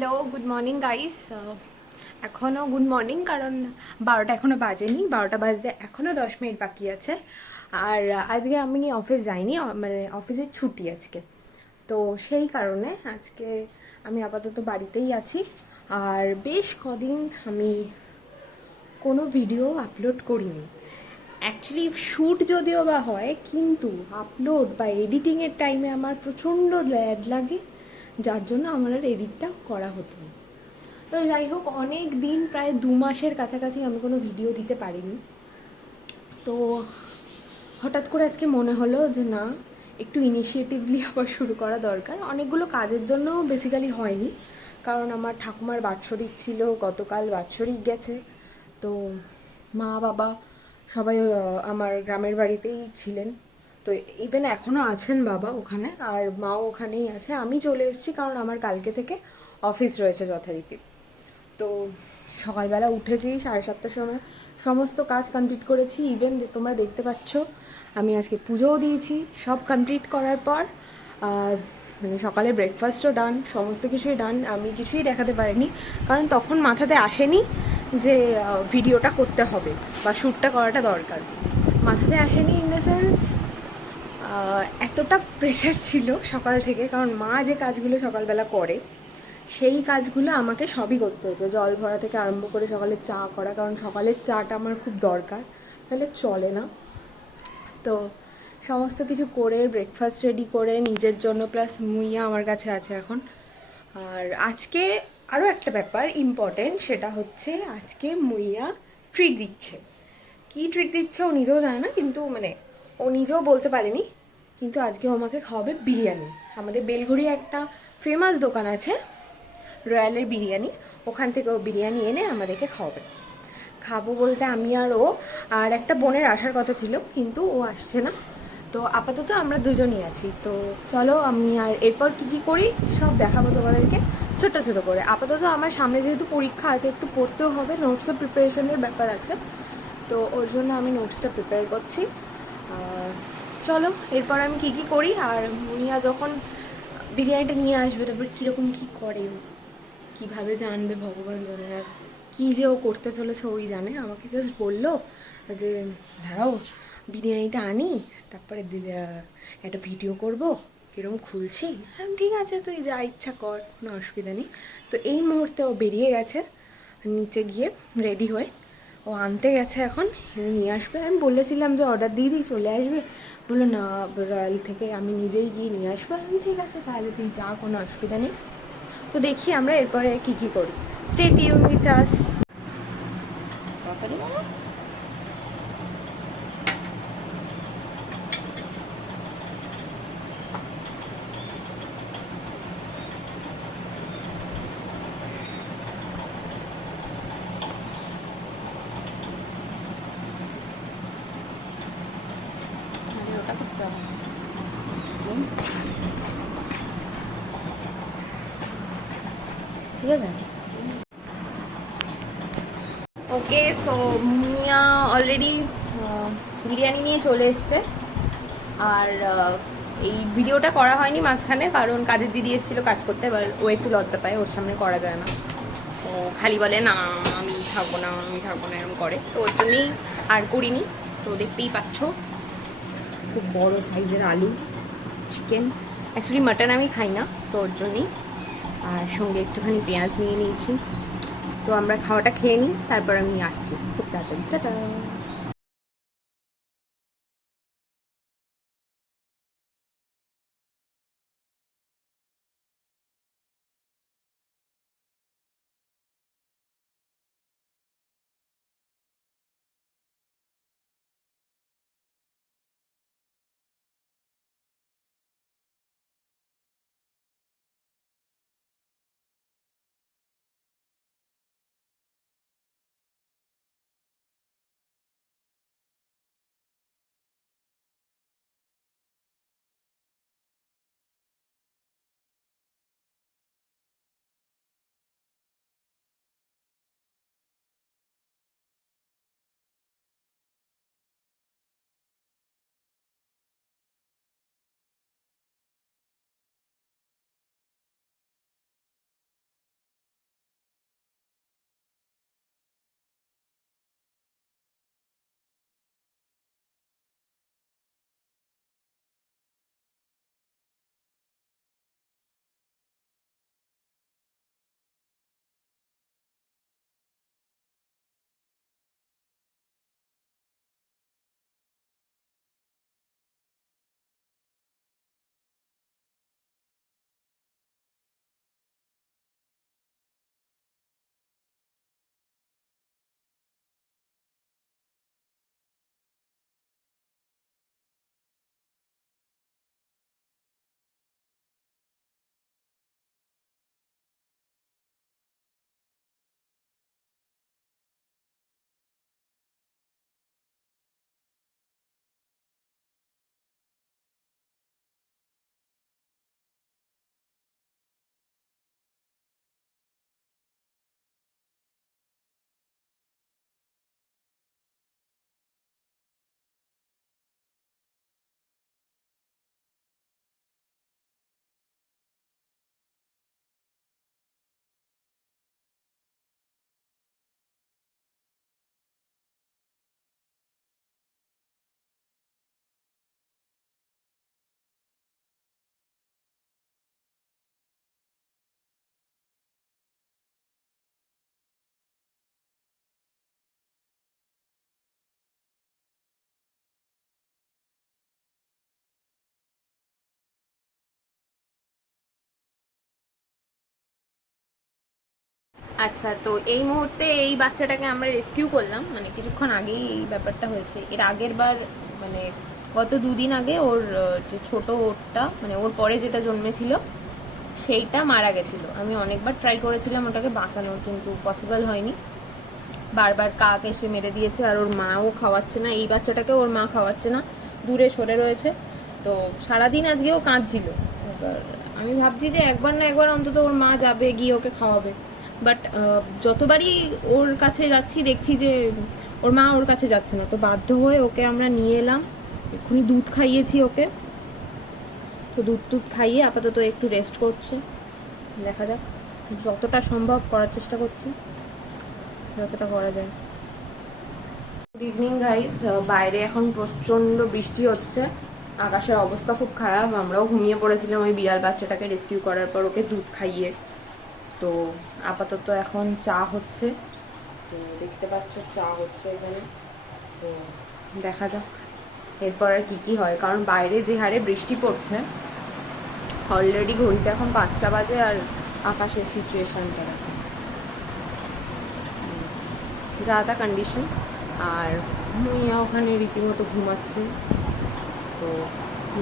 Hello, good morning guys. এখনও good morning, কারণ 12টা এখনও বাজেনি। 12টা বাজতে এখনও 10 মিনিট বাকি আছে। আর আজকে আমি অফিস যাইনি, মানে অফিসের ছুটি আজকে। তো সেই কারণে আজকে আমি আপাতত বাড়িতেই আছি। আর বেশ কদিন আমি কোনো ভিডিও আপলোড করিনি। অ্যাকচুয়ালি শ্যুট যদিও বা হয়, কিন্তু আপলোড বা এডিটিংয়ের টাইমে আমার প্রচণ্ড ল্যাড লাগে, যার জন্য আমার আর এডিটটা করা হতো না। তো যাই হোক, অনেক দিন, প্রায় 2 মাসের কাছাকাছি আমি কোনো ভিডিও দিতে পারিনি। তো হঠাৎ করে আজকে মনে হলো যে না, একটু ইনিশিয়েটিভলি আবার শুরু করা দরকার। অনেকগুলো কাজের জন্যও বেসিক্যালি হয়নি, কারণ আমার ঠাকুমার বাৎসরিক ছিল, গতকাল বাৎসরিক গেছে। তো মা বাবা সবাই আমার গ্রামের বাড়িতেই ছিলেন। তো ইভেন এখনও আছেন বাবা ওখানে, আর মাও ওখানেই আছে। আমি চলে এসেছি কারণ আমার কালকে থেকে অফিস রয়েছে যথারীতি। তো সকালবেলা উঠেছি 7:30টার সময়, সমস্ত কাজ কমপ্লিট করেছি। ইভেন তোমরা দেখতে পাচ্ছ আমি আজকে পুজোও দিয়েছি। সব কমপ্লিট করার পর মানে সকালে ব্রেকফাস্টও ডান, সমস্ত কিছুই ডান। আমি কিছুই দেখাতে পারিনি, কারণ তখন মাথাতে আসেনি যে ভিডিওটা করতে হবে বা শ্যুটটা করাটা দরকার। মাথাতে আসেনি ইন দ্য সেন্স, এতটা প্রেশার ছিল সকাল থেকে, কারণ মা যে কাজগুলো সকালবেলা করে সেই কাজগুলো আমাকে সবই করতে হতো। জল ভরা থেকে আরম্ভ করে সকালে চা করা, কারণ সকালের চাটা আমার খুব দরকার, তাহলে চলে না। তো সমস্ত কিছু করে ব্রেকফাস্ট রেডি করে নিজের জন্য, প্লাস মুইয়া আমার কাছে আছে এখন। আর আজকে আরও একটা ব্যাপার ইম্পর্টেন্ট, সেটা হচ্ছে আজকে মুইয়া ট্রিট দিচ্ছে। কী ট্রিট দিচ্ছে ও নিজেও জানে না, কিন্তু মানে ও নিজেও বলতে পারেনি। কিন্তু আজকে ও আমাকে খাওয়াবে বিরিয়ানি। আমাদের বেলঘড়ি একটা ফেমাস দোকান আছে, রয়্যালের বিরিয়ানি, ওখান থেকে ও বিরিয়ানি এনে আমাদেরকে খাওয়াবে। খাবো বলতে আমি আর ও, আর একটা বোনের আসার কথা ছিল, কিন্তু ও আসছে না। তো আপাতত আমরা দুজনই আছি। তো চলো, আমি আর এরপর কী কী করি সব দেখাবো তোমাদেরকে ছোটো ছোটো করে। আপাতত আমার সামনে যেহেতু পরীক্ষা আছে, একটু পড়তেও হবে, নোটসও প্রিপারেশনের ব্যাপার আছে, তো ওর জন্য আমি নোটসটা প্রিপেয়ার করছি। চলো এরপর আমি কী কী করি। আর মুনিয়া যখন বিরিয়ানিটা নিয়ে আসবে, তারপর কীরকম কী করে, কীভাবে জানবে ভগবান জানে। আর কী যে ও করতে চলেছে ওই জানে। আমাকে জাস্ট বললো যে দাঁড়াও বিরিয়ানিটা আনি, তারপরে একটা ভিডিও করব কীরকম খুলছি। হ্যাঁ ঠিক আছে, তুই যা ইচ্ছা কর, কোনো অসুবিধা নেই। তো এই মুহূর্তে ও বেরিয়ে গেছে নিচে গিয়ে রেডি হয়ে, ও আনতে গেছে এখন, নিয়ে আসবে। আমি বলেছিলাম যে অর্ডার দিয়ে দিই, চলে আসবে। বললো না, রয়্যাল থেকে আমি নিজেই গিয়ে নিয়ে আসবো। আমি ঠিক আছে তাহলে তুই যা, কোনো অসুবিধা নেই। তো দেখি আমরা এরপরে কী কী করি। Stay tune with us. তাড়াতাড়ি বাবা। ওটা করতে হবে। ঠিক আছে। ওকে, সো মিয়া অলরেডি বিরিয়ানি নিয়ে চলে এসছে। আর এই ভিডিওটা করা হয়নি মাঝখানে, কারণ কাজের দিদি এসেছিলো কাজ করতে। এবার ও একটু লজ্জা পায়, ওর সামনে করা যায় না। ও খালি বলে না আমি থাকবো না, আমি থাকবো না, এরকম করে। তো ওর জন্যই আর করিনি। তো দেখতেই পাচ্ছ খুব বড় সাইজের আলু, চিকেন। অ্যাকচুয়ালি মাটন আমি খাই না, তো ওর জন্যই। আর সঙ্গে একটুখানি পেঁয়াজ নিয়ে নিয়েছি। তো আমরা খাওয়াটা খেয়ে নিই, তারপর আমি আসছি খুব তাড়াতাড়ি। টাটা। আচ্ছা, তো এই মুহূর্তে এই বাচ্চাটাকে আমরা রেস্কিউ করলাম, মানে কিছুক্ষণ আগেই এই ব্যাপারটা হয়েছে। এর আগের বার মানে গত 2 দিন আগে ওর যে ছোট ওরটা, মানে ওর পরে যেটা জন্মেছিল সেইটা মারা গেছিল। আমি অনেকবার ট্রাই করেছিলাম ওটাকে বাঁচানোর, কিন্তু পসিবল হয়নি। বারবার কাক এসে মেরে দিয়েছে, আর ওর মাও খাওয়াচ্ছে না এই বাচ্চাটাকে, ওর মা খাওয়াচ্ছে না, দূরে সরে রয়েছে। তো সারাদিন আজকেও কাঁদছিল। এবার আমি ভাবছি যে একবার না একবার অন্তত ওর মা যাবে, গিয়ে ওকে খাওয়াবে। বাট যতবারই ওর কাছে যাচ্ছি দেখছি যে ওর মা ওর কাছে যাচ্ছে না। তো বাধ্য হয়ে ওকে আমরা নিয়ে এলাম, এক্ষুনি দুধ খাইয়েছি ওকে। তো দুধ খাইয়ে আপাতত একটু রেস্ট করছে। দেখা যাক, যতটা সম্ভব করার চেষ্টা করছি, যতটা করা যায়। Good evening guys. বাইরে এখন প্রচণ্ড বৃষ্টি হচ্ছে, আকাশের অবস্থা খুব খারাপ। আমরাও ঘুমিয়ে পড়েছিলাম ওই বিড়াল বাচ্চাটাকে রেস্কিউ করার পর, ওকে দুধ খাইয়ে। তো আপাতত এখন চা হচ্ছে, তো দেখতে পাচ্ছ চা হচ্ছে এখানে। তো দেখা যাক এরপর আর কী হয়, কারণ বাইরে যে হারে বৃষ্টি পড়ছে, অলরেডি ঘড়িতে এখন 5টা বাজে, আর আকাশের সিচুয়েশানটা যা তা কন্ডিশন। আর মুইয়া ওখানে রীতিমতো ঘুমাচ্ছে, তো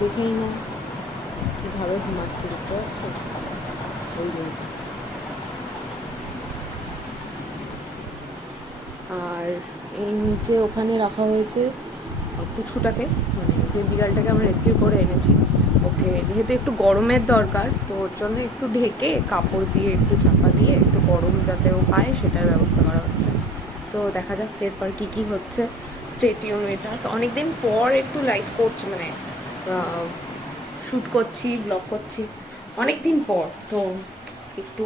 দেখেই না কীভাবে ঘুমাচ্ছে, দেখতে পাচ্ছ ওই জিনিস। আর এই নিচে ওখানে রাখা হয়েছে পুচকুটাকে, মানে যে বিড়ালটাকে আমরা রেস্কিউ করে এনেছি ওকে, যেহেতু একটু গরমের দরকার, তো ওর জন্য একটু ঢেকে কাপড় দিয়ে একটু চাপা দিয়ে একটু গরম যাতে ও পায় সেটার ব্যবস্থা করা হচ্ছে। তো দেখা যাক এরপর কী হচ্ছে। Stay tune with us. অনেকদিন পর একটু লাইভ করছি, মানে শ্যুট করছি, ব্লগ করছি অনেক দিন পর, তো একটু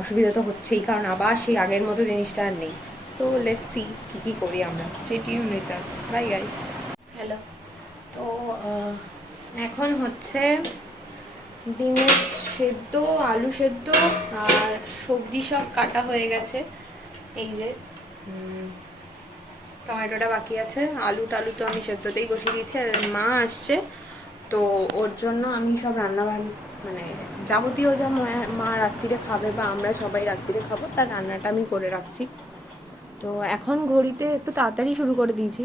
অসুবিধা তো হচ্ছেই, কারণ আবার সেই আগের মতো জিনিসটা আর নেই। তো লেটস সি কী করি আমরা। Stay tune with us. Bye guys. Hello. তো এখন হচ্ছে ডিমের সেদ্ধ, আলু সেদ্ধ আর সবজি সব কাটা হয়ে গেছে। এই যে টমেটোটা বাকি আছে, আলু টালু তো আমি সেদ্ধতেই বসিয়ে দিয়েছি। আর মা আসছে, তো ওর জন্য আমি সব রান্নাবান্না, মানে যাবতীয় যা মা রাত্রিরে খাবে বা আমরা সবাই রাত্রিরে খাবো তার রান্নাটা আমি করে রাখছি। তো এখন ঘড়িতে একটু তাড়াতাড়ি শুরু করে দিয়েছি,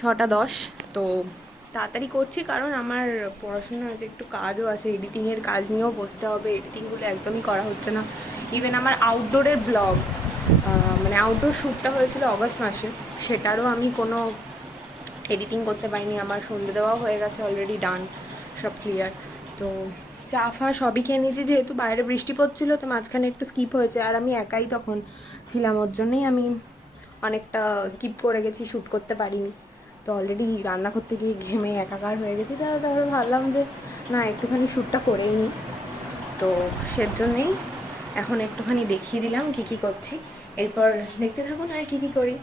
6টা 10। তো তাড়াতাড়ি করছি কারণ আমার পড়াশোনা আছে, একটু কাজও আছে, এডিটিংয়ের কাজ নিয়েও বসতে হবে। এডিটিংগুলো একদমই করা হচ্ছে না। ইভেন আমার আউটডোরের ব্লগ, মানে আউটডোর শ্যুটটা হয়েছিল অগস্ট মাসে, সেটারও আমি কোনো এডিটিং করতে পারিনি। আমার সন্ধ্যে দেওয়াও হয়ে গেছে, অলরেডি ডান, সব ক্লিয়ার। তো চা ফা সবই খেয়ে নিয়েছি, যেহেতু বাইরে বৃষ্টি পড়ছিল তো মাঝখানে একটু স্কিপ হয়েছে। আর আমি একাই তখন ছিলাম, ওর জন্যই আমি অনেকটা স্কিপ করে গেছি, শ্যুট করতে পারিনি। তো অলরেডি রান্না করতে গিয়ে ঘেমে একাকার হয়ে গেছি, তারপরে ভাবলাম যে না একটুখানি শ্যুটটা করেই নিই। তো সেজন্যেই এখন একটুখানি দেখিয়ে দিলাম কী কী করছি, এরপর দেখতে থাকুন আর কী কী করি।